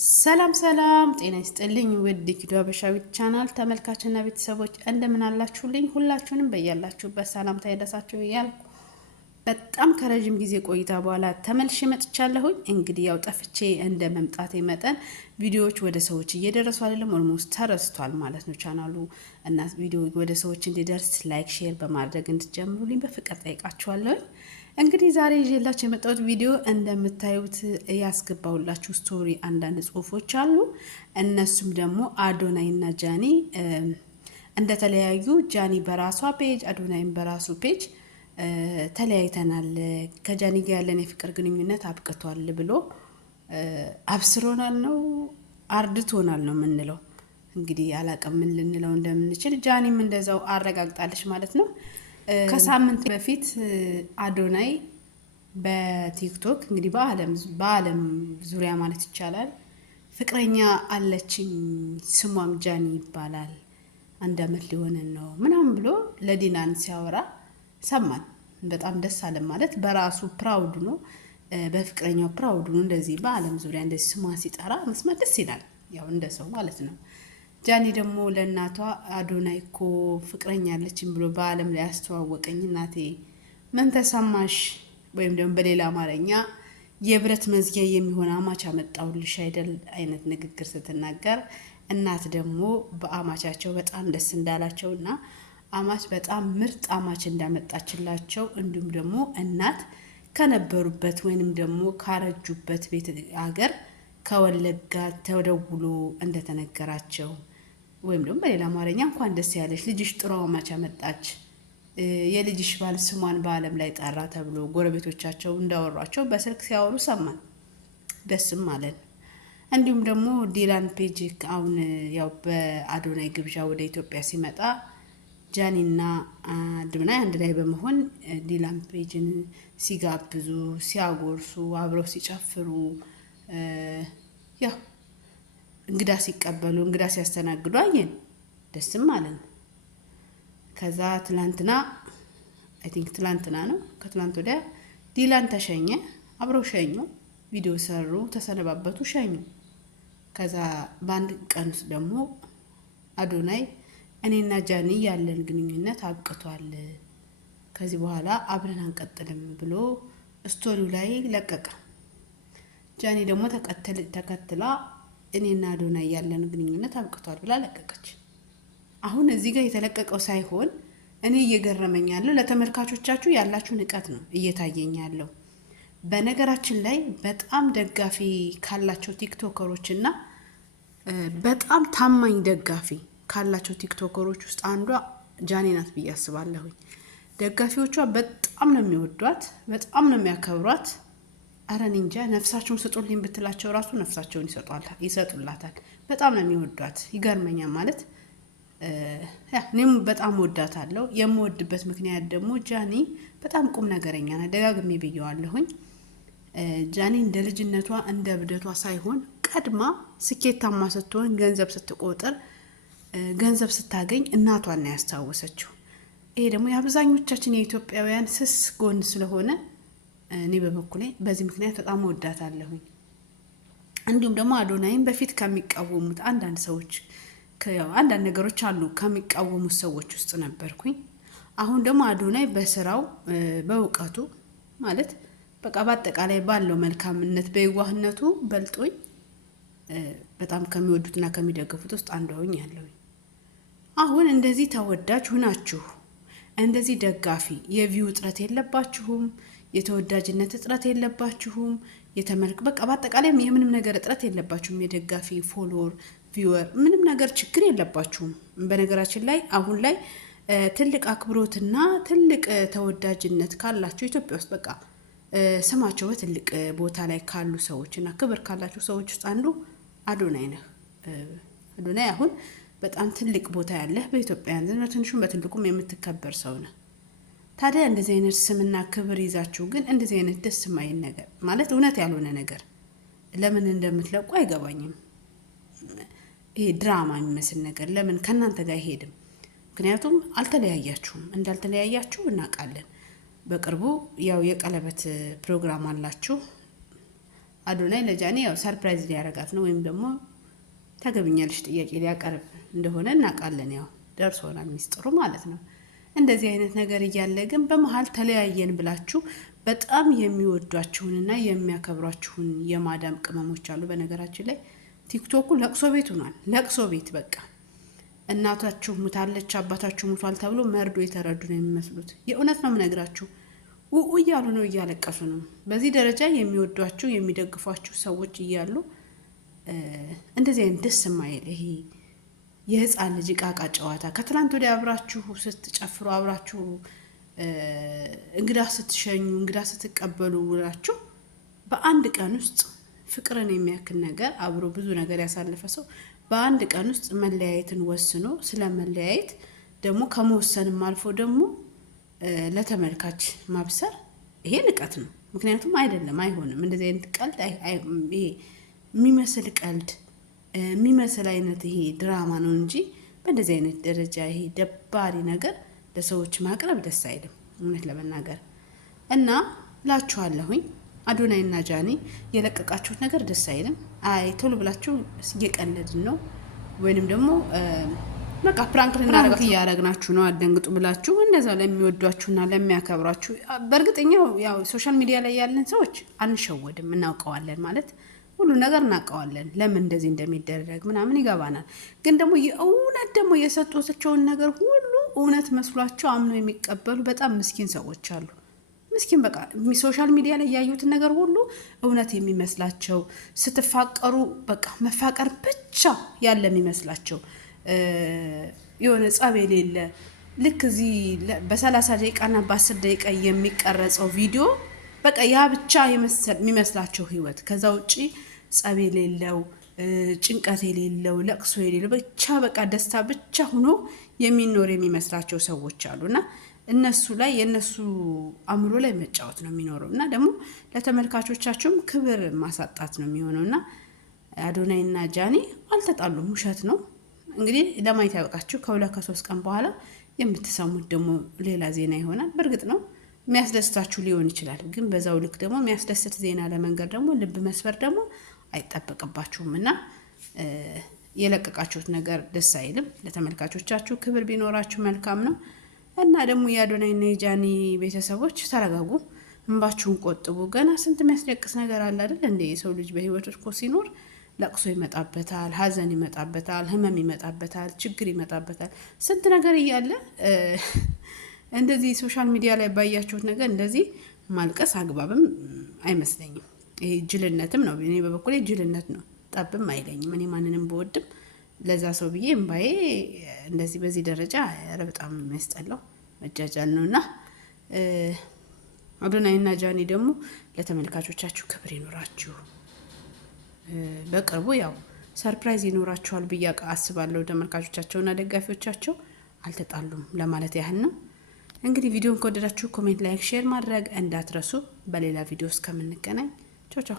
ሰላም ጤና ይስጥልኝ ውድ ኪዶ አበሻዊት ቻናል ተመልካችና ቤተሰቦች እንደምን አላችሁልኝ? ሁላችሁንም በያላችሁበት ሰላምታ ይድረሳችሁ እያልኩ በጣም ከረጅም ጊዜ ቆይታ በኋላ ተመልሼ መጥቻለሁኝ። እንግዲህ ያው ጠፍቼ እንደ መምጣቴ መጠን ቪዲዮዎች ወደ ሰዎች እየደረሱ አይደለም፣ ኦልሞስት ተረስቷል ማለት ነው ቻናሉ እና ቪዲዮ ወደ ሰዎች እንዲደርስ ላይክ፣ ሼር በማድረግ እንድትጀምሩልኝ በፍቅር ጠይቃችኋለሁኝ። እንግዲህ ዛሬ ይዤላችሁ የመጣሁት ቪዲዮ እንደምታዩት ያስገባሁላችሁ ስቶሪ አንዳንድ ጽሁፎች አሉ። እነሱም ደግሞ አዶናይ እና ጃኒ እንደተለያዩ ጃኒ በራሷ ፔጅ አዶናይም በራሱ ፔጅ ተለያይተናል፣ ከጃኒ ጋር ያለን የፍቅር ግንኙነት አብቅቷል ብሎ አብስሮናል ነው አርድቶናል ነው የምንለው። እንግዲህ አላቅም ምን ልንለው እንደምንችል። ጃኒም እንደዛው አረጋግጣለች ማለት ነው። ከሳምንት በፊት አዶናይ በቲክቶክ እንግዲህ በዓለም ዙሪያ ማለት ይቻላል ፍቅረኛ አለችኝ ስሟም ጃኒ ይባላል 1 ዓመት ሊሆነን ነው ምናምን ብሎ ለዲናን ሲያወራ ሰማን። በጣም ደስ አለን ማለት በራሱ ፕራውድ ነው፣ በፍቅረኛው ፕራውድ ነው። እንደዚህ በዓለም ዙሪያ እንደዚህ ስሟን ሲጠራ መስማት ደስ ይላል፣ ያው እንደ ሰው ማለት ነው። ጃኒ ደግሞ ለእናቷ አዶናይ እኮ ፍቅረኛ አለችኝ ብሎ በዓለም ላይ ያስተዋወቀኝ እናቴ ምን ተሰማሽ? ወይም ደግሞ በሌላ አማርኛ የብረት መዝጊያ የሚሆን አማች አመጣሁልሽ አይደል አይነት ንግግር ስትናገር፣ እናት ደግሞ በአማቻቸው በጣም ደስ እንዳላቸው እና አማች በጣም ምርጥ አማች እንዳመጣችላቸው እንዲሁም ደግሞ እናት ከነበሩበት ወይንም ደግሞ ካረጁበት ቤት ሀገር ከወለጋ ተደውሎ እንደተነገራቸው ወይም ደግሞ በሌላ አማርኛ እንኳን ደስ ያለሽ ልጅሽ ጥሩ አማች አመጣች፣ የልጅሽ ባል ስሟን በዓለም ላይ ጠራ ተብሎ ጎረቤቶቻቸው እንዳወሯቸው በስልክ ሲያወሩ ሰማን። ደስም አለን። እንዲሁም ደግሞ ዲላን ፔጅ አሁን ያው በአዶናይ ግብዣ ወደ ኢትዮጵያ ሲመጣ ጃኒና አዶናይ አንድ ላይ በመሆን ዲላን ፔጅን ሲጋብዙ ሲያጎርሱ አብረው ሲጨፍሩ ያው እንግዳ ሲቀበሉ እንግዳ ሲያስተናግዱ አየን። ደስም አለን። ከዛ ትላንትና ትላንትና ነው ከትላንት ወዲያ ዲላን ተሸኘ፣ አብረው ሸኙ፣ ቪዲዮ ሰሩ፣ ተሰነባበቱ፣ ሸኙ። ከዛ በአንድ ቀን ውስጥ ደግሞ አዶናይ እኔና ጃኒ ያለን ግንኙነት አብቅቷል፣ ከዚህ በኋላ አብረን አንቀጥልም ብሎ ስቶሪው ላይ ለቀቀ። ጃኒ ደግሞ ተከትላ እኔና አዶናይ ያለን ግንኙነት አብቅቷል ብላ ለቀቀች። አሁን እዚህ ጋር የተለቀቀው ሳይሆን እኔ እየገረመኝ ያለው ለተመልካቾቻችሁ ያላችሁ ንቀት ነው እየታየኝ ያለው። በነገራችን ላይ በጣም ደጋፊ ካላቸው ቲክቶከሮች እና በጣም ታማኝ ደጋፊ ካላቸው ቲክቶከሮች ውስጥ አንዷ ጃኒ ናት ብዬ አስባለሁኝ። ደጋፊዎቿ በጣም ነው የሚወዷት፣ በጣም ነው የሚያከብሯት። አረ እንጃ ነፍሳቸውን ስጡልኝ ብትላቸው ራሱ ነፍሳቸውን ይሰጡላታል። በጣም ነው የሚወዷት። ይገርመኛል ማለት እኔም በጣም ወዳታለሁ። የምወድበት ምክንያት ደግሞ ጃኒ በጣም ቁም ነገረኛ ናት። ደጋግሜ ብየዋለሁኝ። ጃኒ እንደ ልጅነቷ እንደ እብደቷ ሳይሆን ቀድማ ስኬታማ ስትሆን ገንዘብ ስትቆጥር ገንዘብ ስታገኝ እናቷን ነው ያስታወሰችው። ይሄ ደግሞ የአብዛኞቻችን የኢትዮጵያውያን ስስ ጎን ስለሆነ እኔ በበኩሌ በዚህ ምክንያት በጣም ወዳታለሁኝ። እንዲሁም ደግሞ አዶናይም በፊት ከሚቃወሙት አንዳንድ ሰዎች አንዳንድ ነገሮች አሉ ከሚቃወሙት ሰዎች ውስጥ ነበርኩኝ። አሁን ደግሞ አዶናይ በስራው በእውቀቱ ማለት በቃ በአጠቃላይ ባለው መልካምነት በየዋህነቱ በልጦኝ በጣም ከሚወዱትና ከሚደግፉት ውስጥ አንዱ ሆኛለሁኝ። አሁን እንደዚህ ተወዳጅ ሁናችሁ እንደዚህ ደጋፊ የቪው እጥረት የለባችሁም፣ የተወዳጅነት እጥረት የለባችሁም፣ በቃ በአጠቃላይ የምንም ነገር እጥረት የለባችሁም። የደጋፊ ፎሎወር፣ ቪወር ምንም ነገር ችግር የለባችሁም። በነገራችን ላይ አሁን ላይ ትልቅ አክብሮትና ትልቅ ተወዳጅነት ካላቸው ኢትዮጵያ ውስጥ በቃ ስማቸው በትልቅ ቦታ ላይ ካሉ ሰዎች እና ክብር ካላቸው ሰዎች ውስጥ አንዱ አዶናይ ነህ። አዶናይ አሁን በጣም ትልቅ ቦታ ያለህ በኢትዮጵያውያን ዘንድ በትንሹም በትልቁም የምትከበር ሰው ነህ። ታዲያ እንደዚህ አይነት ስምና ክብር ይዛችሁ ግን እንደዚህ አይነት ደስ የማይል ነገር ማለት እውነት ያልሆነ ነገር ለምን እንደምትለቁ አይገባኝም። ይሄ ድራማ የሚመስል ነገር ለምን ከእናንተ ጋር አይሄድም? ምክንያቱም አልተለያያችሁም፣ እንዳልተለያያችሁ እናውቃለን። በቅርቡ ያው የቀለበት ፕሮግራም አላችሁ አዶናይ ለጃኒ ያው ሰርፕራይዝ ሊያረጋት ነው ወይም ደግሞ ታገብኛለሽ ጥያቄ ሊያቀርብ እንደሆነ እናውቃለን። ያው ደርሶናል ሚስጥሩ ማለት ነው። እንደዚህ አይነት ነገር እያለ ግን በመሀል ተለያየን ብላችሁ በጣም የሚወዷችሁንና የሚያከብሯችሁን የማዳም ቅመሞች አሉ። በነገራችን ላይ ቲክቶኩ ለቅሶ ቤት ሆኗል። ለቅሶ ቤት በቃ እናታችሁ ሙታለች፣ አባታችሁ ሙቷል ተብሎ መርዶ የተረዱ ነው የሚመስሉት። የእውነት ነው የምነግራችሁ። ውኡ እያሉ ነው፣ እያለቀሱ ነው። በዚህ ደረጃ የሚወዷችሁ የሚደግፏችሁ ሰዎች እያሉ እንደዚህ አይነት ደስ የማይል ይሄ የህፃን ልጅ ቃቃ ጨዋታ ከትላንት ወዲያ አብራችሁ ስትጨፍሩ አብራችሁ እንግዳ ስትሸኙ እንግዳ ስትቀበሉ ውላችሁ በአንድ ቀን ውስጥ ፍቅርን የሚያክል ነገር አብሮ ብዙ ነገር ያሳለፈ ሰው በአንድ ቀን ውስጥ መለያየትን ወስኖ ስለ መለያየት ደግሞ ከመወሰንም አልፎ ደግሞ ለተመልካች ማብሰር ይሄ ንቀት ነው። ምክንያቱም አይደለም፣ አይሆንም። እንደዚህ አይነት ቀልድ ይሄ የሚመስል ቀልድ የሚመስል አይነት ይሄ ድራማ ነው እንጂ በእንደዚህ አይነት ደረጃ ይሄ ደባሪ ነገር ለሰዎች ማቅረብ ደስ አይልም፣ እውነት ለመናገር እና ላችኋለሁኝ። አዶናይ እና ጃኒ የለቀቃችሁት ነገር ደስ አይልም። አይ ቶሎ ብላችሁ እየቀለድን ነው ወይንም ደግሞ በቃ ፕራንክ እያረግናችሁ ነው አደንግጡ ብላችሁ እንደዛ ለሚወዷችሁና ለሚያከብሯችሁ፣ በእርግጠኛው ያው ሶሻል ሚዲያ ላይ ያለን ሰዎች አንሸወድም፣ እናውቀዋለን ማለት ሁሉ ነገር እናውቀዋለን። ለምን እንደዚህ እንደሚደረግ ምናምን ይገባናል። ግን ደግሞ የእውነት ደግሞ የሰጡታቸውን ነገር ሁሉ እውነት መስሏቸው አምኖ የሚቀበሉ በጣም ምስኪን ሰዎች አሉ። ምስኪን በቃ ሶሻል ሚዲያ ላይ ያዩትን ነገር ሁሉ እውነት የሚመስላቸው፣ ስትፋቀሩ በቃ መፋቀር ብቻ ያለ የሚመስላቸው፣ የሆነ ጸብ የሌለ ልክ እዚህ በ30 ደቂቃና በ10 ደቂቃ የሚቀረጸው ቪዲዮ በቃ ያ ብቻ የሚመስላቸው ህይወት፣ ከዛ ውጪ ጸብ የሌለው ጭንቀት የሌለው ለቅሶ የሌለው ብቻ በቃ ደስታ ብቻ ሆኖ የሚኖር የሚመስላቸው ሰዎች አሉና እነሱ ላይ የነሱ አእምሮ ላይ መጫወት ነው የሚኖረው እና ደግሞ ለተመልካቾቻቸውም ክብር ማሳጣት ነው የሚሆነውና አዶናይ እና ጃኒ አልተጣሉም፣ ውሸት ነው። እንግዲህ ለማየት ያበቃችሁ ከ2 ከ3 ቀን በኋላ የምትሰሙት ደግሞ ሌላ ዜና ይሆናል። በእርግጥ ነው የሚያስደስታችሁ ሊሆን ይችላል፣ ግን በዛው ልክ ደግሞ የሚያስደስት ዜና ለመንገር ደግሞ ልብ መስበር ደግሞ አይጠበቅባችሁም እና የለቀቃችሁት ነገር ደስ አይልም። ለተመልካቾቻችሁ ክብር ቢኖራችሁ መልካም ነው እና ደግሞ የአዶናይ እና የጃኒ ቤተሰቦች ተረጋጉ፣ እንባችሁን ቆጥቡ። ገና ስንት የሚያስለቅስ ነገር አለ አይደል እንደ የሰው ልጅ በህይወት እኮ ሲኖር ለቅሶ ይመጣበታል፣ ሀዘን ይመጣበታል፣ ህመም ይመጣበታል፣ ችግር ይመጣበታል፣ ስንት ነገር እያለ እንደዚህ ሶሻል ሚዲያ ላይ ባያችሁት ነገር እንደዚህ ማልቀስ አግባብም አይመስለኝም። ይሄ ጅልነትም ነው። እኔ በበኩሌ ጅልነት ነው፣ ጠብም አይለኝም። እኔ ማንንም በወድም ለዛ ሰው ብዬ እምባዬ እንደዚህ በዚህ ደረጃ በጣም የሚያስጠላው መጃጃል ነውና አዶናይ እና ጃኒ ደግሞ ለተመልካቾቻችሁ ክብር ይኖራችሁ። በቅርቡ ያው ሰርፕራይዝ ይኖራችኋል ብዬ አስባለሁ። ተመልካቾቻቸውና ደጋፊዎቻቸው አልተጣሉም ለማለት ያህል ነው። እንግዲህ ቪዲዮን ከወደዳችሁ ኮሜንት፣ ላይክ፣ ሼር ማድረግ እንዳትረሱ። በሌላ ቪዲዮ እስከምንገናኝ ቻው ቻው።